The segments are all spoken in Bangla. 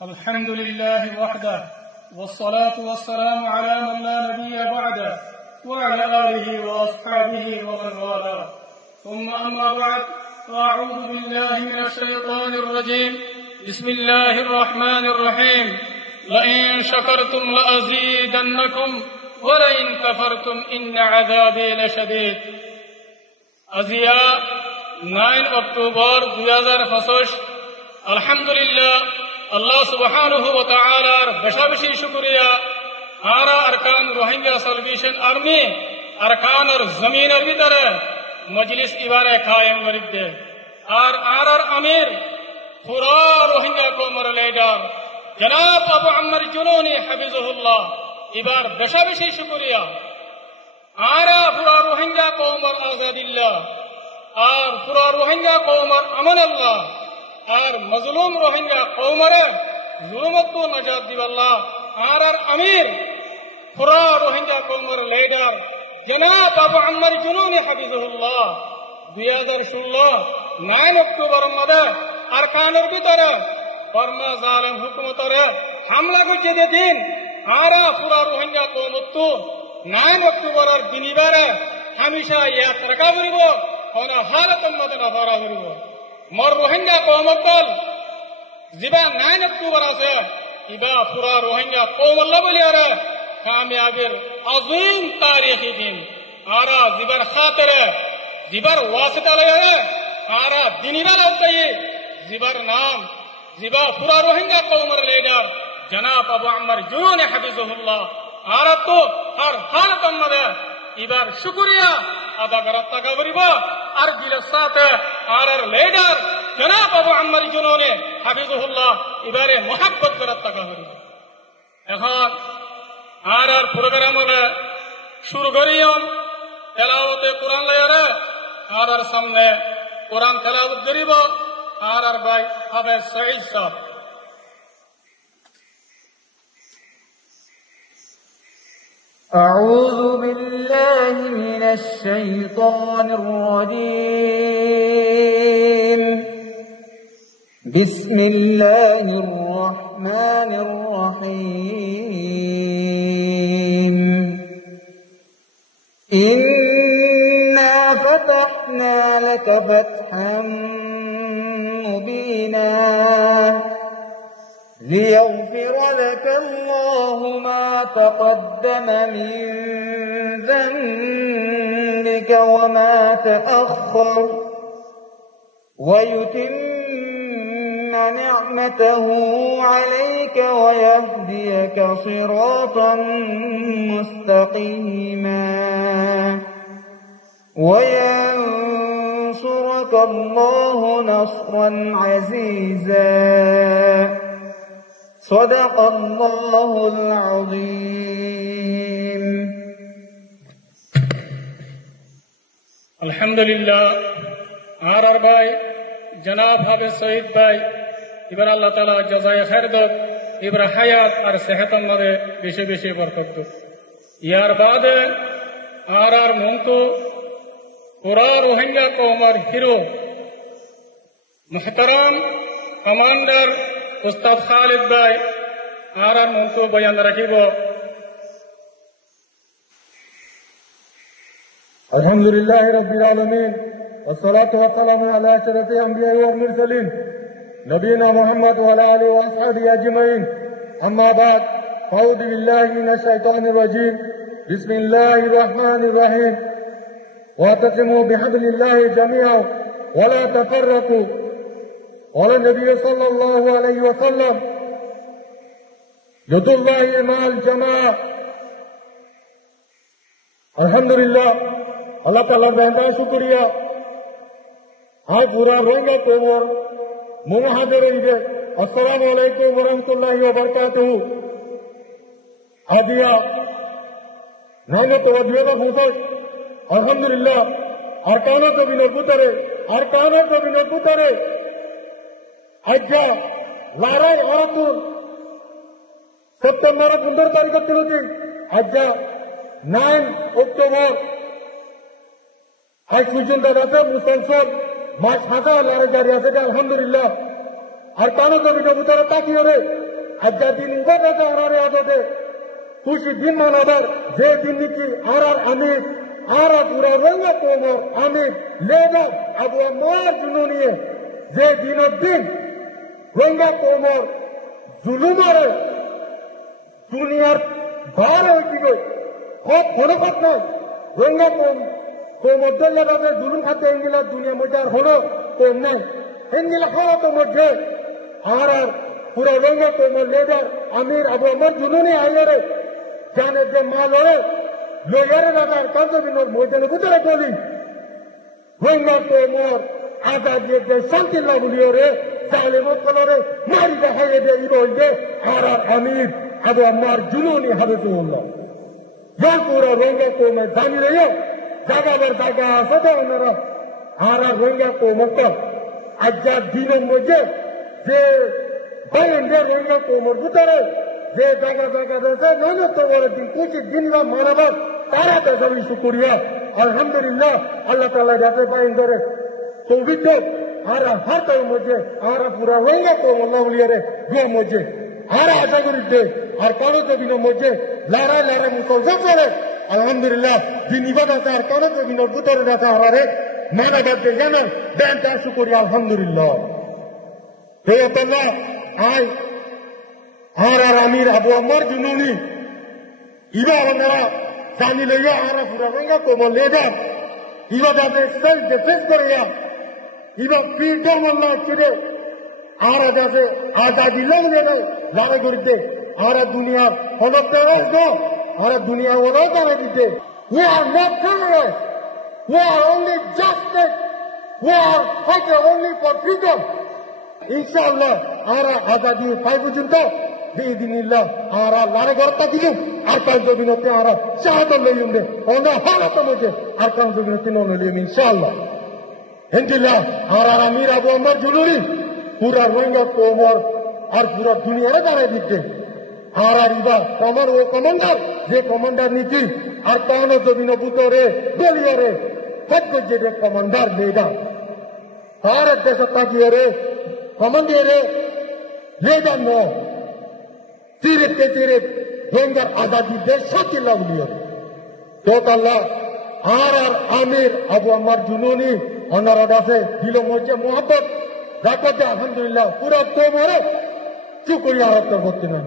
الحمد لله وحده والصلاة والسلام على من لا نبي بعده وعلى آله وأصحابه ومن والاه ثم أما بعد فأعوذ بالله من الشيطان الرجيم بسم الله الرحمن الرحيم لئن شكرتم لأزيدنكم ولئن كفرتم إن عذابي لشديد আজিয়া 9 অক্টোবর 2025 আলহামদুলিল্লাহ আল্লাহ সুবহানাহু ওয়া তাআলার বেশি শুকরিয়া আরা আরকান রোহিঙ্গা সালভেশন আর্মি আরকানের জমিনের ভিতরে মজলিস ইবারে কায়েম করিতে আর আরার আমির পুরা রোহিঙ্গা কওমের লিডার জনাব আবু আম্মার জুনুনি হাফিজাহুল্লাহ এবার বেশি শুকরিয়া আরা পুরা রোহিঙ্গা কওমের আজাদিল্লাহ আর পুরা রোহিঙ্গা কওমের আমান আল্লাহ আর মজলুম রোহিঙ্গা কওমরে জুলুমত নাজাত দিবাল্লাহ আর আমির পুরা রোহিঙ্গা কওমের লিডার জনাব আবু আম্মার জুনুনি হাফিজাহুল্লাহ 2016 9 অক্টোবর মধ্যে আরকানের ভিতরে বর্মা জালেম হুকুমতের হামলা করছে দিন আরা পুরা রোহিঙ্গা কওমত 9 অক্টোবরের দিনিবারে হামেশা ইয়াদ রাখা করিব কোন হালতের মধ্যে নজরা করিব মোর রোহিঙ্গা কওমকল জিবা 9 অক্টোবর আছে ইবা পুরা রোহিঙ্গা কওমল্লা বলিয়ারে কামিয়াবির আজিম তারিখি দিন আরা জিবার খাতিরে জিবার ওয়াসিতা লয়ারে আরা দিনিবার আওতায়ে জিবার নাম জিবা পুরা রোহিঙ্গা কওমের লিডার জনাব আবু আম্মার জুনুনি হাফিজাহুল্লাহ আর তো হর হালতের মধ্যে এবার শুকরিয়া আদা করার টাকা করিব আর দিলের সাথে আর লিডার জনাব আবু আম্মার জুনুনি হাফিজাহুল্লাহ এবারে মোহাব্বত করার টাকা করিব এখন আর প্রোগ্রাম হলে শুরু করিয়ম তেলাওয়াতে কোরআন লয়ারে আর সামনে কোরআন তেলাওয়াত করিব আর ভাই হাফেজ সঈদ সাহেব أعوذ بالله من الشيطان الرجيم بسم الله الرحمن الرحيم إنا فتحنا لك فتحا مبينا ليغفر لك الله ما تقدم من ذنبك وما تأخر ويتم نعمته عليك ويهديك صراطا مستقيما وينصرك الله نصرا عزيزا صدق الله العظيم আলহামদুলিল্লাহ আর ভাই জনাব হাফেজ সঈদ ভাই এবার আল্লাহ তাআলা জাযায়ে খায়ের দাও এবার হায়াত আর সেহতের মধ্যে বেশি বরকত দাও ইয়ার বাদে আর মন্তু পুরা রোহিঙ্গা কওমের হিরো মুহতারাম কমান্ডার উস্তাদ খালিদ ভাই আর মন্তু বয়ান রাখিব আলহামদুলিল্লাহ রাব্বিল আলামিন والصلاه والسلام على اشرف الانبياء والمرسلين نبينا محمد وعلى اله واصحابه اجمعين اما بعد اعوذ بالله من الشيطان الرجيم بسم الله الرحمن الرحيم واعتصموا بحبل الله جميعا ولا تفرقوا قال النبي صلى الله عليه وسلم يد الله مع الجماعة الحمد لله اللہ تعالیٰ بہندہ شکریہ آج پورا روئنگا کومر محاضر عید السلام علیکم ورحمۃ اللہ وبرکاتہ آدیا نائن توجہ کا پوچھو الحمدللہ ارکانوں کو بھی نہ پترے আজ্ঞা লারাই অরতুন সেপ্টেম্বর 15 তারিখ তিলকি আজ্ঞা 9 অক্টোবর আজ পর্যন্ত আছে মুসলসল মাস হাজার লারা জারি আছে আলহামদুলিল্লাহ আর কানো কবি কবুতর তাকিয়ে রে আজকের দিন উপাদাতে আরারে আদতে খুশি দিন মানাবার যে দিন নাকি আরার আমির আরা পুরা রঙা কোমর আমির লেবার আবু আমার জুনু নিয়ে যে দিনের দিন রঙা কোমর জুলুমারে দুনিয়ার বার হয়েছিল খুব কোনো কথা নয় রঙা কোমর দল্লাভাবে জুলুম খাতে এঙ্গিলা দুনিয়ার মধ্যে আর হলো কম নাই এঙ্গিলা খাওয়াতো মধ্যে আর পুরা রঙা কোমর লেবার আমির আবু আমার জুনু নিয়ে আইয়ারে জানে যে মা লড়ে লইয়ারে দাদার কান্তবিনোর ময়দানে ভিতরে বলি রঙা কোমর আজাদিয়ে যে শান্তি লাগুলিও রে চালে মতলরে মারি দেখাইয়ে দে ইবল দে আর আমির আবু আমার জুনুনি হাবিবুল্লাহ ইয়ার পুরা রঙা কোমর জানি রে জাগাবার জায়গা আছে তো ওনারা আর রঙা কোমর তো আজাদ দিনের মধ্যে যে বাইরে রঙা কোমর ভিতরে যে জায়গা জায়গা রয়েছে নয়তো বড় দিন কুচির দিন বা মানাবার তারা তো সবই শুকুরিয়া আলহামদুলিল্লাহ আল্লাহ তাআলা যাতে বাইন ধরে তৌফিক দেন আর হাতের মধ্যে আর পুরা রঙা কোমর লাউলিয়ারে গুয়ার মধ্যে আর আশা করি দে আর কাগজ দিনের মধ্যে লড়াই লড়াই মুসলমান করে আলহামদুলিল্লাহ দিন ইবাদত আর কাগজ দিনের ভিতরে রাখা হারে মানাবার যে জানান ব্যাংকটা শুকুরিয়া আলহামদুলিল্লাহ হে আল্লাহ আয় আর আমির আবু আমার জুনুনি ইবা ওনারা জানি লইয়া আর পুরা রঙা কোমর লেবার ইবা যাতে সেলফ ডিফেন্স করিয়া ইবা ফ্রিডম আল্লাহ ছেড়ে আর যাতে আজাদি লাগবে না লড়াই করিতে আর দুনিয়ার হলতে আর দুনিয়া ওরাও জানা দিতে we are not terrorists we are only justice we are fighting only for freedom ইনশাআল্লাহ আর আজাদি পাই পর্যন্ত বিদিনিল্লাহ আর লড়াই করতে দিলু আর কাল জমিনতে আর শাহাদত লইউন্দে ওনা হালত মধ্যে আর কাল জমিনতে নলইম ইনশাআল্লাহ ইনশাআল্লাহ আর আমির আবু আমার জুলুরি পুরা রঙা কোমর আর পুরা দুনিয়ারে দাঁড়ায় দিতে আর ইবা আমার ও কমান্ডার যে কমান্ডার নীতি আর তাহলে জমিন বুতরে দলিয়ারে সত্য যে কমান্ডার লেবার আর দেশ তাকিয়ে রে কমান্ডিয়ারে লেবার ন সিরিপতে সিরিপ রঙার আজাদি দেশ সত্যি লাগলিয়ে তো আল্লাহ আর আমির আবু আমার জুনুনি ওনারা দাসে দিল মধ্যে মোহাম্মত রাখাতে আলহামদুলিল্লাহ পুরা তোমারও চুকুরি আরত্ব করতে না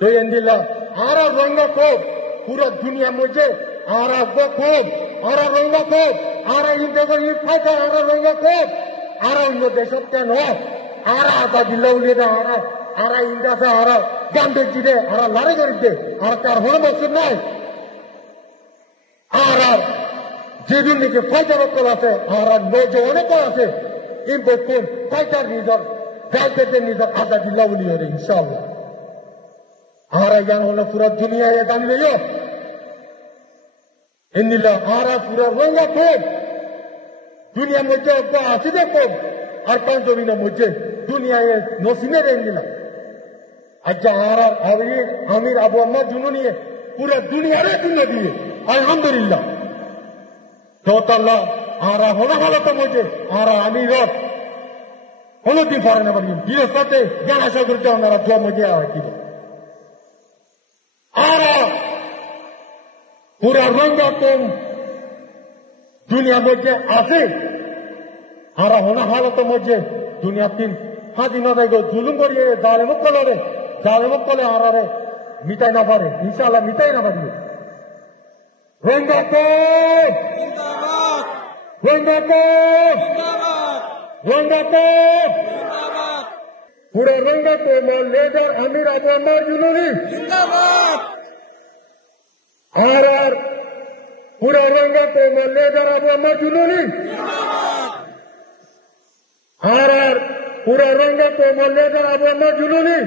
তো এন্দিল্লাহ আর রঙা কোপ পুরা দুনিয়ার মধ্যে আর কোপ আর রঙা কোপ আর ইন্ডিয়া ফাইটা আর রঙা কোপ আর অন্য দেশত কেন আর আজাদি লাউলিয়ে না আর ইন্ডিয়াতে আর গান্ধীজি রে আর লড়াই করিতে আর তার হলো মকসুদ নাই আর যেদিন নাকি ফাইটার আছে আর নৌজওয়ানে আছে ইম্পোর্ট ফাইটার নিজের যাইতে নিজের আজাদি লাউলিয়ে রে ইনশাআল্লাহ আর ইয়ান হলো পুরা দুনিয়ায় দাঁড়িয়ে ইন্দিল্লা আর পুরা রঙা কোপ দুনিয়ার মধ্যে আছে যে কোপ আর পাঁচ জমিনের মধ্যে দুনিয়ায় নসিমের এন্দিলা আচ্ছা আর আমির আবু আম্মা জুনু নিয়ে পুরা দুনিয়ারে দুনিয়া দিয়ে আলহামদুলিল্লাহ তোতাল্লাহ আর হলো তো মধ্যে আর আমির কোনদিন পারে না পারি বিয়ের সাথে জ্ঞান আশা করতে ওনারা দোয়া মধ্যে আওয়াজ দিবে আর পুরা রঙা কম দুনিয়ার মধ্যে আছে আর হনা হালতের মধ্যে দুনিয়ার তিন স্বাধীনতায় জুলুম করিয়ে জালেমক কলে আরে মিটাই না পারে ইনশাআল্লাহ মিটাই না পারবে রঙা কম রঙা কম রঙা কম পুরা রঙা কম লেজার আমির আবু আমার জুলুরি আর পুরা রঙা কম লেজার আবু আমার জুলুরি আর পুরা রঙা কম লেজার আবু আমার জুলুরি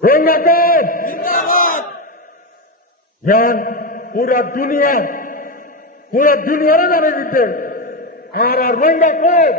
রঙা কম জান পুরা দুনিয়ারে দাঁড়িয়ে দিতে আর রঙা কম